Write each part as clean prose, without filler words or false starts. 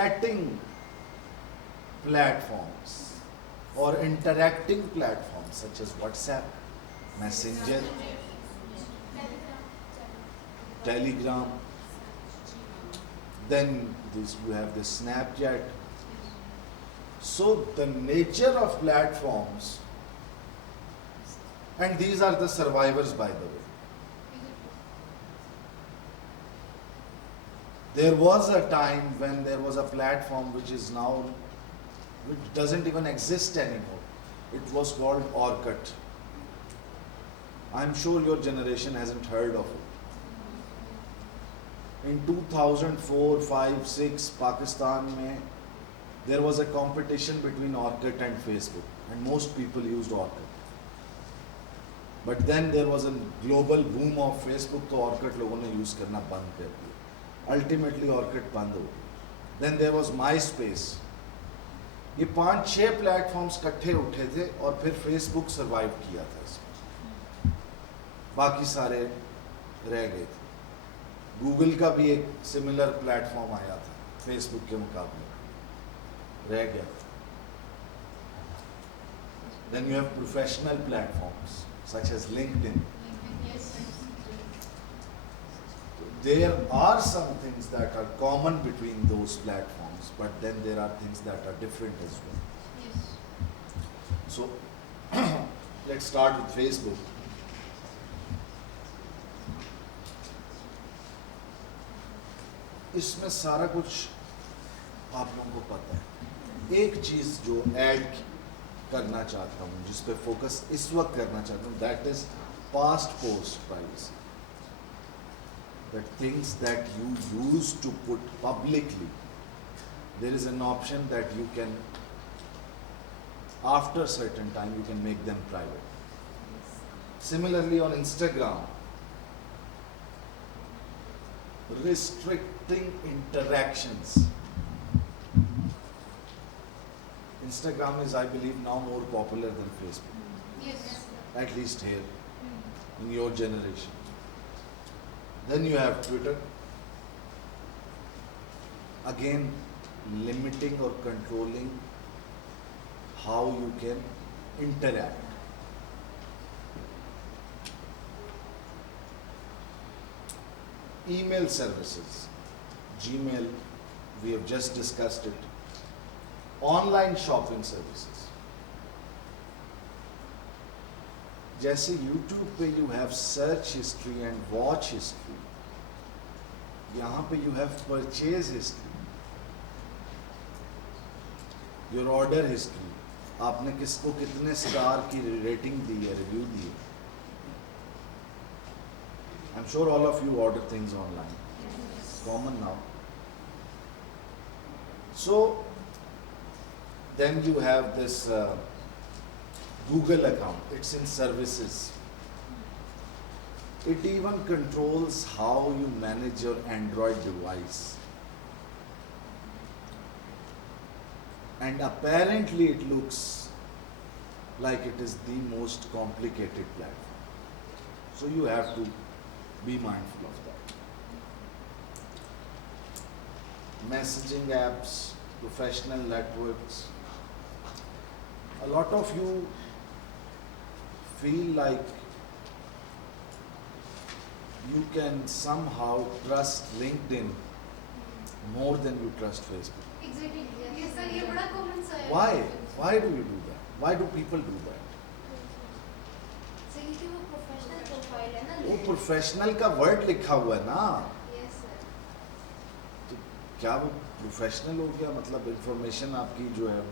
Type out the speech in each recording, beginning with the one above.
chatting platforms or interacting platforms such as WhatsApp, Messenger, Telegram, then this you have the Snapchat. So the nature of platforms, and these are the survivors, by the way. There was a time when there was a platform which is now, which doesn't even exist anymore. It was called Orkut. I'm sure your generation hasn't heard of it. In 2004, 5, 6, Pakistan mein, there was a competition between Orkut and Facebook, and most people used Orkut. But then there was a global boom of Facebook, तो Orkut लोगों ने use करना बंद कर दिया. Ultimately Orkut बंद हो गया. Then there was MySpace. ये 5-6 प्लेटफॉर्म्स इकट्ठे उठे थे और फिर फेसबुक सर्वाइव किया था इसमें. बाकी सारे रह गए थे. गूगल का भी एक सिमिलर प्लेटफॉर्म आया था फेसबुक के मुकाबले, रह गया. Then you have professional platforms such as LinkedIn. There are some things that are common between those platforms, but then there are things that are different as well. So let's start with Facebook. इसमें सारा कुछ आप लोगों को पता है. एक चीज जो ऐड करना चाहता हूँ, जिस पे फोकस इस वक्त करना चाहता हूँ, that is past post privacy. The things that you used to put publicly, there is an option that you can, after a certain time, you can make them private. Similarly on Instagram, restricting interactions. Instagram is, I believe, now more popular than Facebook. Yes. At least here, in your generation. Then you have Twitter. Again, limiting or controlling how you can interact. Email services, Gmail, we have just discussed it. Online shopping services. जैसे YouTube पे you have search history and watch history, यहाँ पे you have purchase history, your order history, आपने किसको कितने स्टार की रेटिंग दी है, रिव्यू दी है. I'm sure all of you order things online. It's common now. So then you have this Google account. It's in services. It even controls how you manage your Android device. And apparently it looks like it is the most complicated platform. So you have to be mindful of that. Messaging apps, professional networks. A lot of you feel like you can somehow trust LinkedIn more than you trust Facebook. Exactly. Yes, sir. ये बड़ा common सा है. Why? Why do you do that? Why do people do that? Sir ये वो professional profile है ना. वो प्रोफेशनल का वर्ड लिखा हुआ है ना. Yes, sir. तो क्या वो प्रोफेशनल हो गया? मतलब इंफॉर्मेशन आपकी जो है.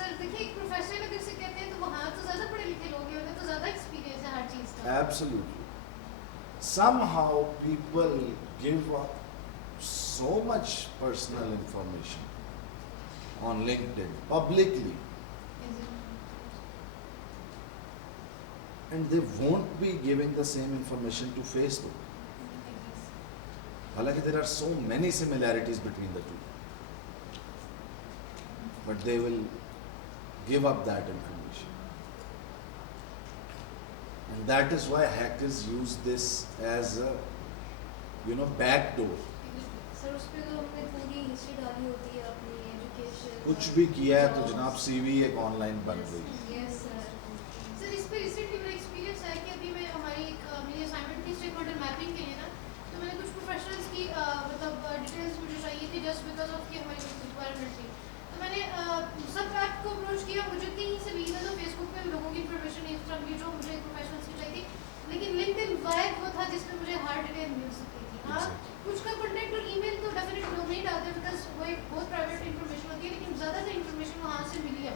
सर देखिए एक प्रोफेशनल अगर से कहते हैं तो वहाँ तो ज़्यादा पढ़े लिखे लोग हैं, उन्हें तो ज़्यादा एक्सपीरियंस है हर चीज़ का. Absolutely. Somehow people give up so much personal information on LinkedIn publicly, and they won't be giving the same information to Facebook. Halaki there are so many similarities between the two, but they will give up that information. And that is why hackers use this as a, backdoor. Sir उस पे तो हमने पूरी हिस्ट्री डाली होती है अपनी एजुकेशन कुछ भी किया है तो जनाब सीवी एक ऑनलाइन बन गई। Yes sir. सर इस पे रिसेंटली मेरा एक्सपीरियंस है कि अभी मैं हमारी मेरी असाइनमेंट थी स्टेक होल्डर मैपिंग के लिए ना, तो मैंने कुछ प्रोफेशनल्स की मतलब डिटेल्स मुझे चाहिए थी जस्ट बिकॉज ऑफ कि हमारी रिक्वायरमेंट थी। तो मैंने सब ऐप को अप्रोच किया, मुझे कहीं से भी इवन तो फेसबुक पे लोगों की इन्फॉर्मेशन इंस्टाग्राम की जो मुझे प्रोफेशनल्स की चाहिए थी, लेकिन लिंक्डइन वाइब वो था जिसमें मुझे हर डिटेल मिल सकती थी। हाँ कुछ का कॉन्टैक्ट और ईमेल तो डेफिनेटली लोग नहीं डालते बिकॉज वो एक बहुत प्राइवेट इन्फॉर्मेशन होती है, लेकिन ज़्यादातर इन्फॉर्मेशन वहाँ से मिली है।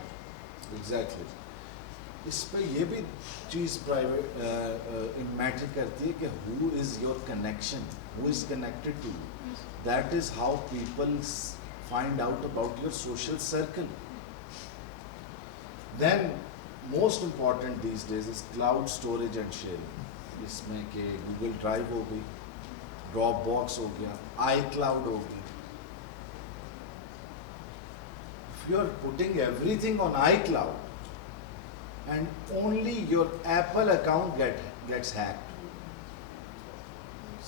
एग्जैक्टली इस पे ये भी चीज़ प्राइवेट मैटर करती है कि who is your connection, who is connected to you, that is how people find out about your social circle. Then most important these days is cloud storage and sharing, इसमें कि Google drive हो गई, drop box हो गया, आई क्लाउड हो गई। If you are putting everything on iCloud and only your Apple account gets hacked,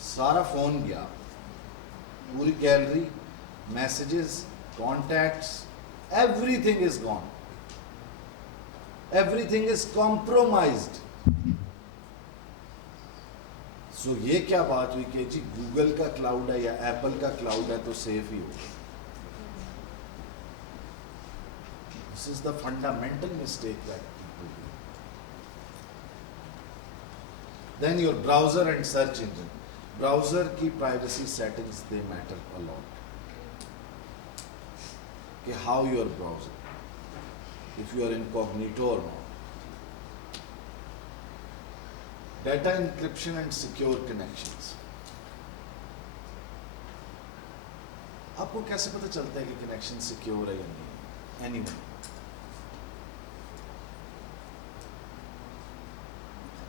सारा फोन गया, पूरी gallery, messages, contacts, everything is gone, everything is compromised. So ये क्या बात हुई कि जी गूगल का क्लाउड है या एप्पल का क्लाउड है तो सेफ ही हो। This is the fundamental mistake that people do. Then your browser and search engine. Browser की privacy settings they matter a lot. कि how you are browsing, if you are incognito or not. Data encryption and secure connections. आपको कैसे पता चलता है कि connection secure है या नहीं? Anyone.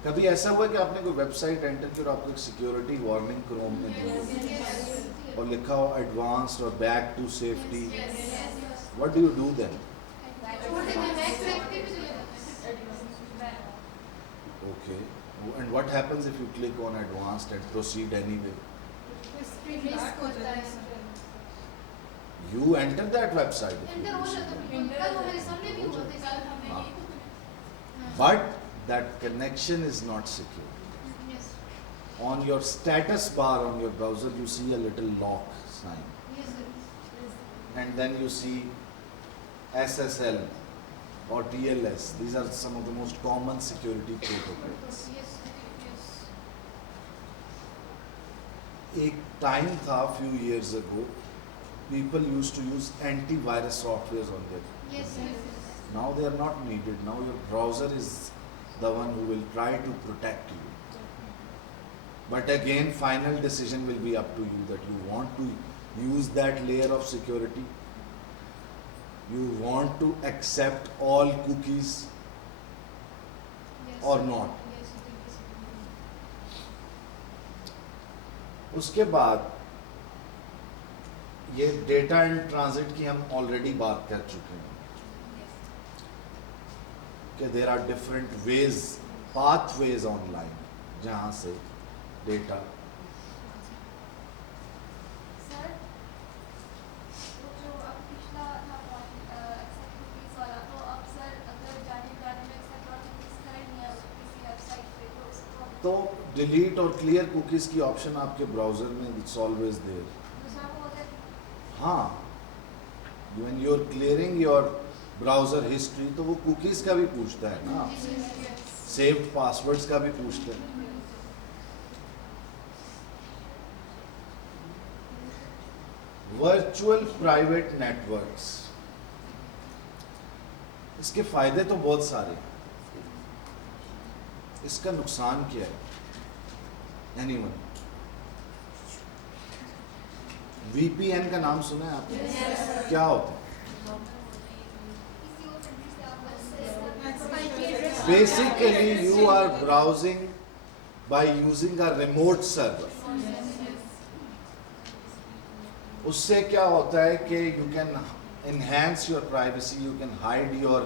कभी ऐसा हुआ कि आपने कोई वेबसाइट एंटर की और आपको एक सिक्योरिटी वार्निंग क्रोम में दी और लिखा हो एडवांस्ड और back to safety, what do you do then? Okay, and what happens if you click on advanced and proceed anyway? You enter that website. But that connection is not secure. Yes. On your status bar on your browser, you see a little lock sign. Yes, And then you see SSL or TLS. These are some of the most common security protocols. yes, yes. एक time था few years ago, people used to use antivirus softwares on their. Yes, yes. Now they are not needed. Now your browser is the one who will try to protect you. But again, final decision will be up to you that you want to use that layer of security. You want to accept all cookies Yes. or not. Yes, it is. उसके बाद ये data and transit की हम ऑलरेडी बात कर चुके हैं कि there are different ways, pathways online जहाँ से डेटा। सर वो जो अब पिछला था एक्सेप्ट कुकीज़ वाला, तो अब सर अगर जाने में एक्सेप्ट और कुकीज़ करनी है किसी वेबसाइट पे तो उसको तो डिलीट और क्लियर कुकीज़ की ऑप्शन आपके ब्राउज़र में इट्स ऑलवेज देयर। दूसरा वो अगर हाँ, when you are clearing your browser history तो वो कुकीज़ का भी पूछता है ना, सेव्ड पासवर्ड्स का भी पूछता है। वर्चुअल प्राइवेट नेटवर्क्स, इसके फायदे तो बहुत सारे हैं, इसका नुकसान क्या है? एनीवन? VPN का नाम सुना है आपने? क्या होता है? किसी और कंट्री से आप Basically, you are browsing by using a remote server. उससे क्या होता है कि you can enhance your privacy, you can hide your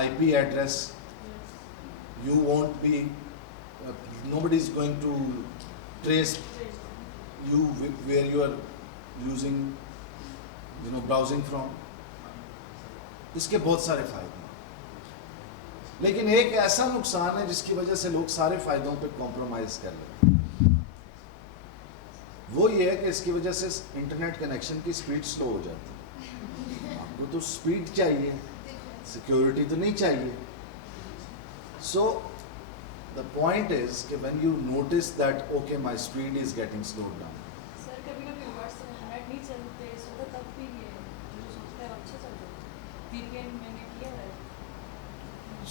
IP address, you won't be, nobody is going to trace you where you are using, browsing from. इसके बहुत सारे फायदे हैं, लेकिन एक ऐसा नुकसान है जिसकी वजह से लोग सारे फायदों पे कॉम्प्रोमाइज कर लेते हैं। वो ये है कि इसकी वजह से इंटरनेट कनेक्शन की स्पीड स्लो हो जाती है। आपको तो स्पीड चाहिए, सिक्योरिटी तो नहीं चाहिए। सो द पॉइंट इज कि when you notice that okay my speed is getting slowed down. Sir कभी-कभी वर्ड्स नेट नहीं चलते, सो तब भी ये जो सोचते हैं अच्छे चल रहे हैं। वीपीएन मैंने किया है।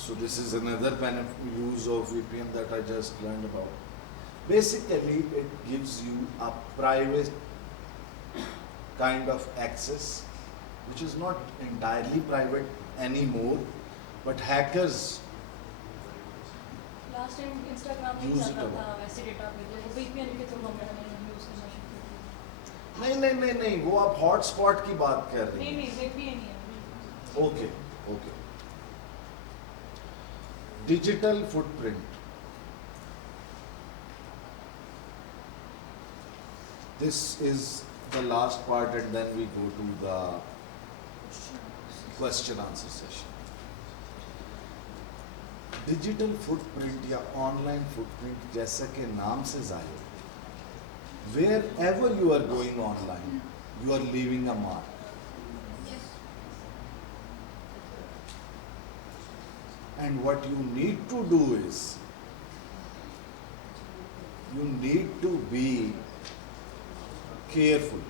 So this is another use of VPN that I just learned about. Basically, it gives you a private kind of access, which is not entirely private anymore, but hackers last time Instagram में Use चल it रहा a lot. था वैसे डेटा पे, तो वीपीएन के थ्रू हमने यूज करना शुरू कर नहीं नहीं नहीं नहीं, वो आप हॉटस्पॉट की बात कर दिया। रही नहीं हैं। वीपीएन ही है। Okay okay. Digital footprint, this is the last part and then we go to the question answer session. Digital footprint या ऑनलाइन फुटप्रिंट जैसा कि नाम से जाहिर, wherever you are going online, you are leaving a mark. And what you need to do is, you need to be careful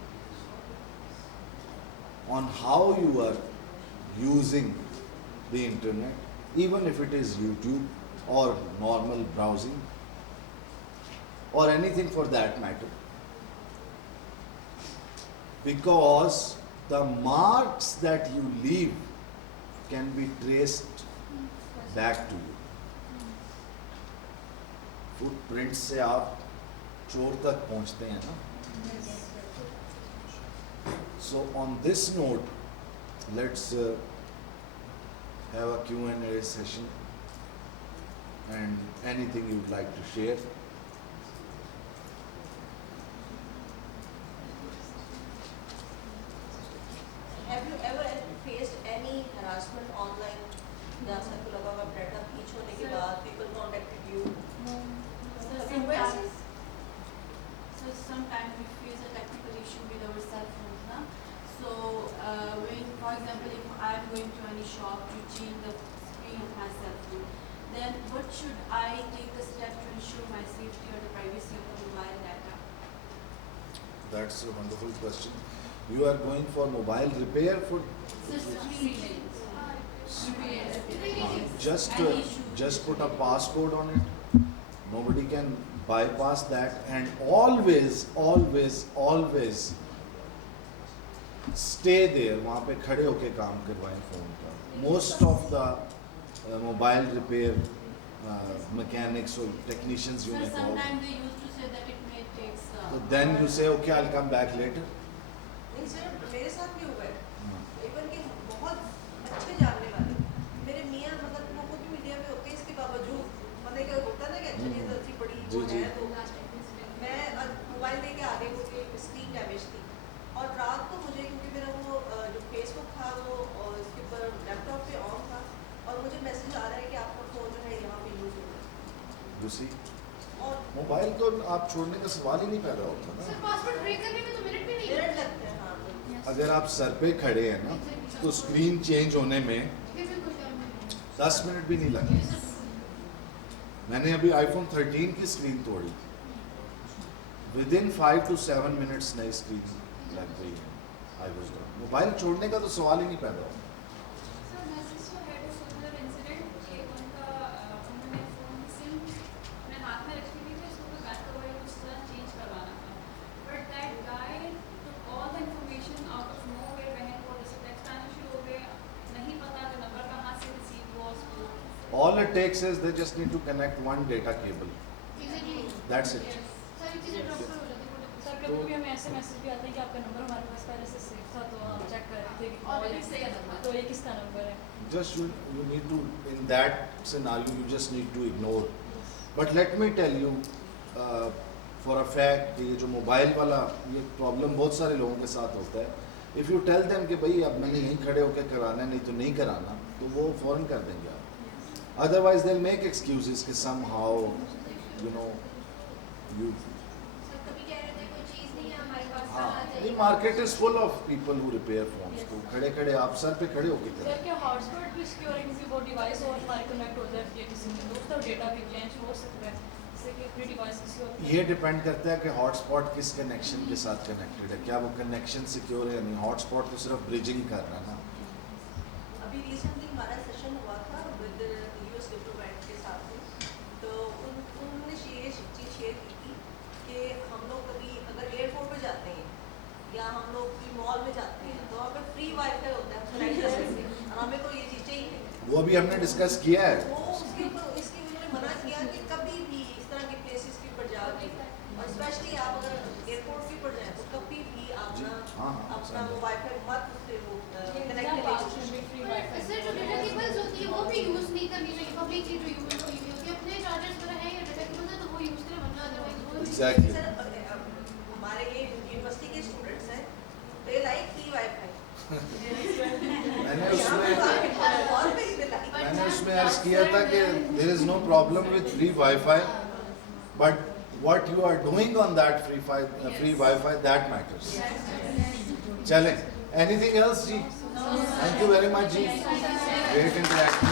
on how you are using the internet, even if it is YouTube or normal browsing or anything for that matter, because the marks that you leave can be traced back to you. Footprint से आप चोर तक पहुंचते हैं ना। So on this note, let's have a Q&A session and anything you'd like to share. Have you ever faced any harassment online? जहाँ से आपको लगा आप डाटा लीच होने के बाद people contacted you? Have you faced? So sometimes we face a technical issue with our cell phones, na? So when, for example, if I am going to any shop to change the screen of my cell phone, then what should I take a step to ensure my safety or the privacy of the mobile data? That's a wonderful question. You are going for mobile repair for So screen change. just Any issue. just put a passcode on it. Nobody can bypass that, and always stay there. वहाँ पे खड़े होके काम करवाएं फोन का. Most of the mobile repair mechanics or technicians you So may call them. sometimes they used to say that it may take. So then you say okay, I'll come back later. नहीं सर, मेरे साथ भी हुआ है। इवन के बहुत अच्छे जानने वाले मेरे मियाँ, मतलब वो खुद भी मीडिया में होते हैं, इसके बावजूद मतलब क्या होता है ना कि अच्छा ये तो अच्छी बड़ी जी, वो जी। है, तो मैं मोबाइल लेके आ गई, क्योंकि स्क्रीन डैमेज थी और रात को मुझे, क्योंकि मेरा वो जो फेसबुक था वो और इसके ऊपर लैपटॉप पे ऑन था और मुझे मैसेज आ रहा है कि आपका फ़ोन जो है यहाँ पे यूज़ हो रहा है। You see, और मोबाइल तो आप छोड़ने का सवाल ही नहीं पैदा होता सर ना। पासवर्ड ब्रेक करने में तो मिनट भी नहीं मिनट लगते हैं। हाँ, अगर आप सर पे खड़े हैं ना, तो स्क्रीन चेंज होने में फिर भी कोई टाइम नहीं 10 मिनट भी नहीं लगे। मैंने अभी आईफोन 13 की स्क्रीन तोड़ी, विदिन 5 to 7 मिनट्स नई स्क्रीन लग गई है। I was done. मोबाइल छोड़ने का तो सवाल ही नहीं पैदा होता। So my sister had a similar incident कि उन्होंने फ़ोन सिम अपने हाथ में रखी थी, तो उसको बैक कवर कुछ तरह चेंज करवाना था, but that guy took all the information out of nowhere। बहन को जैसे टेक्स्ट आना शुरू हो गए, नहीं पता कि नंबर कहाँ से रिसीव हुआ उसको। All it takes is they just need to connect one data cable. Exactly That's it. सारी चीजें ड्रॉप हो जाती हैं। सर कभी-कभी हमें ऐसे मैसेज भी आते हैं कि आपका नंबर हमारे पास पहले से सेव था, तो हम चेक कर रहे थे कि और कॉल किसका नंबर? तो ये किसका नंबर है। Just you need to, in that scenario, you just need to ignore. But let me tell you, for a fact ये जो मोबाइल वाला ये प्रॉब्लम बहुत सारे लोगों के साथ होता है. इफ़ यू टेल देम कि भाई अब मैंने यहीं खड़े होकर कराना है, नहीं तो नहीं कराना, तो वो फ़ौरन कर देंगे आप. अदरवाइज दे मेक एक्सक्यूजेस कि somehow you know you. Sir कभी कह रहे थे कोई चीज़ नहीं है हमारे पास हाँ, आना ये चाहिए. Market is full of people who repair phones. तो खड़े खड़े आप सर पे खड़े होके सर करें. क्या हॉटस्पॉट भी सिक्योर है क्योंकि वो डिवाइस और हमारे कनेक्ट हो जाती है किसी में तो उसका डेटा भी क्लैश हो सकता है जैसे कि अपनी डिवाइस किसी और ये डिपेंड करता है कि हॉटस्पॉट किस कनेक्शन के साथ कनेक्टेड है. क्या वो कनेक्शन सिक्योर है या नहीं. हॉटस्पॉट तो सिर्फ ब्रिजिंग कर रहा है ना. अभी रिसेंटली हमारा सेशन हुआ था विद यूएस डिप्लोमेट के साथ में, तो उन्होंने ये चीज़ शेयर की थी कि हम लोग कभी अगर एयरपोर्ट पे जाते हैं या हम लोग कोई मॉल में जाते हैं तो वहाँ पे फ्री वाईफाई होता है कनेक्ट करने से, और हमें तो ये चीज़ चाहिए. वो भी हमने डिस्कस किया है. वो उसके ऊपर इसकी उन्होंने मना किया कि कभी भी इस तरह के प्लेसेस के ऊपर जाओगे और स्पेशली आप अगर एयरपोर्ट के ऊपर जाए तो कभी भी अपना हाँ, अपना वो वाईफाई मत उससे वो कनेक्ट एग्जाम पास में करें. भी फ्री पर वाईफाई सर जो डेटा केबल्स होती है वो भी यूज़ नहीं करनी चाहिए. पब्लिक चीज़ जो यूज़ होती है अपने चार्जर्स वगैरह है या डेटा केबल्स है तो वो यूज़ करें, वरना अदरवाइज वो Exactly. सर हमारे ये यूनिवर्सिटी के स्टूडेंट्स हैं, दे लाइक फ्री वाईफाई. मैंने उसमें अर्ज किया था कि there is no problem with free wifi, but what you are doing on that free wifi that matters. चलें, एनीथिंग एल्स जी? थैंक यू वेरी मच जी. Great interaction.